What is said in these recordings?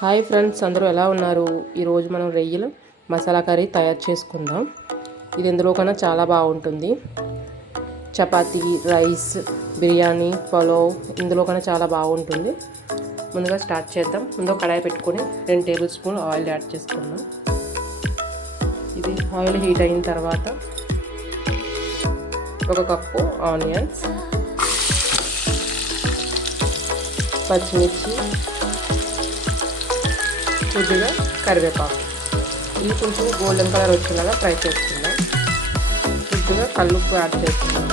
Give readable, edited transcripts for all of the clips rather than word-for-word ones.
Hi friends, అందరూ ఎలా ఉన్నారు? ఈరోజు మనం రొయ్యల మసాలా కర్రీ తయారు చేసుకుందాం. ఇది ఎందులో కన్నా చాలా బాగుంటుంది. చపాతీ, రైస్, బిర్యానీ, పలావ్ ఇందులో కన్నా చాలా బాగుంటుంది. ముందుగా స్టార్ట్ చేద్దాం. ముందు కడాయి పెట్టుకొని 2 టేబుల్ స్పూన్ ఆయిల్ యాడ్ చేసుకుందాం. ఇది ఆయిల్ హీట్ అయిన తర్వాత 1 కప్పు ఆనియన్స్, పచ్చిమిర్చి, కొద్దిగా కరివేపాకు. ఇది కొంచెం గోల్డెన్ కలర్ వచ్చేలాగా ఫ్రై చేసుకుందాం. కొద్దిగా కల్లుప్పు యాడ్ చేసుకుందాం.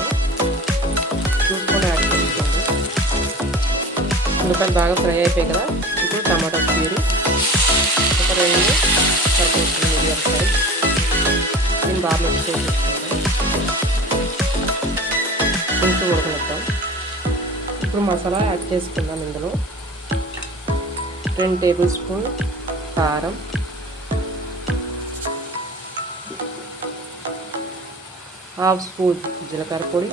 చూసుకొని యాడ్ చేసుకోండి. ఉల్లిపాయలు బాగా ఫ్రై అయిపోయాయి కదా. ఇప్పుడు టమాటో ప్యూరీ ఒక 2 సరిపోతుంది, మీడియం సైజ్. దీన్ని బాగా మిక్స్ చేసేసుకోండి. కొంచెం ఉడకనిద్దాం. ఇప్పుడు మసాలా యాడ్ చేసుకుందాం. ఇందులో 2 టేబుల్ స్పూన్ కారం, 1/2 స్పూన్ జీలకర్ర పొడి,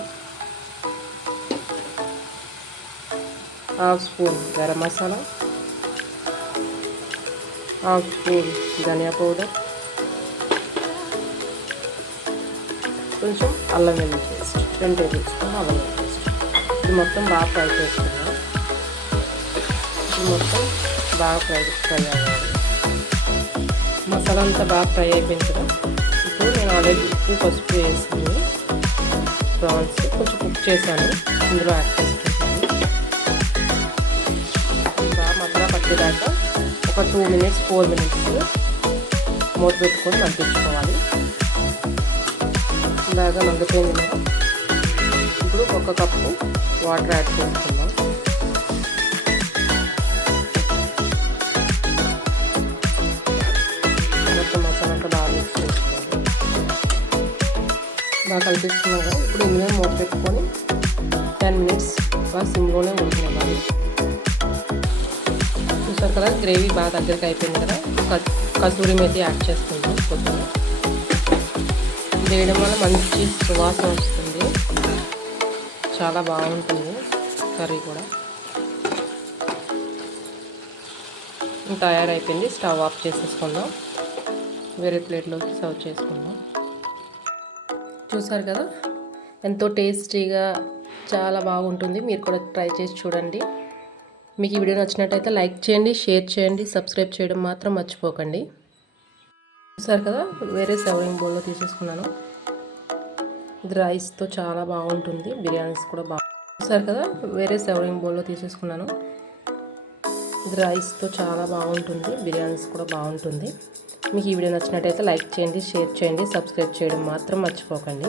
1/2 స్పూన్ గరం మసాలా, 1/2 స్పూన్ ధనియా పౌడర్, కొంచెం అల్లం వెల్లుల్లి పేస్ట్, 2 టేబుల్ స్పూన్ అల్లం వెల్లుల్లి పేస్ట్. ఇది మొత్తం బాగా ఫ్రై చేసుకుందాం. ఇది మొత్తం బాగా ఫ్రై అవ్వాలి. మసాలా అంతా బాగా ఫ్రై అయిపోయింది కదా. ఇప్పుడు నేను ఆల్రెడీ ఉప్పు, పసుపు వేసుకుని ప్రాన్స్ కొంచెం కుక్ చేశాను. ఇందులో యాడ్ చేసుకుంటాను. బాగా మసాలా పట్టేదాకా ఒక 2 మినిట్స్ 4 మినిట్స్ మూత పెట్టుకొని మగ్గించుకోవాలి. బాగా మగ్గిపోయింది కదా. ఇప్పుడు 1 కప్పు వాటర్ యాడ్ చేసుకుందాం. బాగా కలిపిస్తున్నాం కదా. ఇప్పుడు ఇందులో మూత పెట్టుకొని 10 మినిట్స్ బాగా సిమ్లోనే ఉడికివ్వాలి. చూసారు కదా, గ్రేవీ బాగా దగ్గరికి అయిపోయింది కదా. కసూరి మేతి యాడ్ చేసుకుంటాం. కొద్దిగా వేయడం వల్ల మంచి సువాసన వస్తుంది. చాలా బాగుంటుంది కర్రీ కూడా. తయారైపోయింది. స్టవ్ ఆఫ్ చేసేసుకుందాం. వేరే ప్లేట్లోకి సర్వ్ చేసుకుందాం. చూసారు కదా, ఎంతో టేస్టీగా చాలా బాగుంటుంది. మీరు కూడా ట్రై చేసి చూడండి. మీకు ఈ వీడియో నచ్చినట్టయితే లైక్ చేయండి, షేర్ చేయండి, సబ్స్క్రైబ్ చేయడం మాత్రం మర్చిపోకండి. చూసారు కదా, వేరే సర్వింగ్ బౌల్లో తీసేసుకున్నాను. ఇది రైస్తో చాలా బాగుంటుంది. బిర్యానీస్ కూడా చూసారు కదా, వేరే సర్వింగ్ బౌల్లో తీసేసుకున్నాను. ఇది రైస్తో చాలా బాగుంటుంది. బిర్యానీస్ కూడా బాగుంటుంది. మీకు ఈ వీడియో నచ్చినట్టయితే లైక్ చేయండి, షేర్ చేయండి, సబ్స్క్రైబ్ చేయడం మాత్రం మర్చిపోకండి.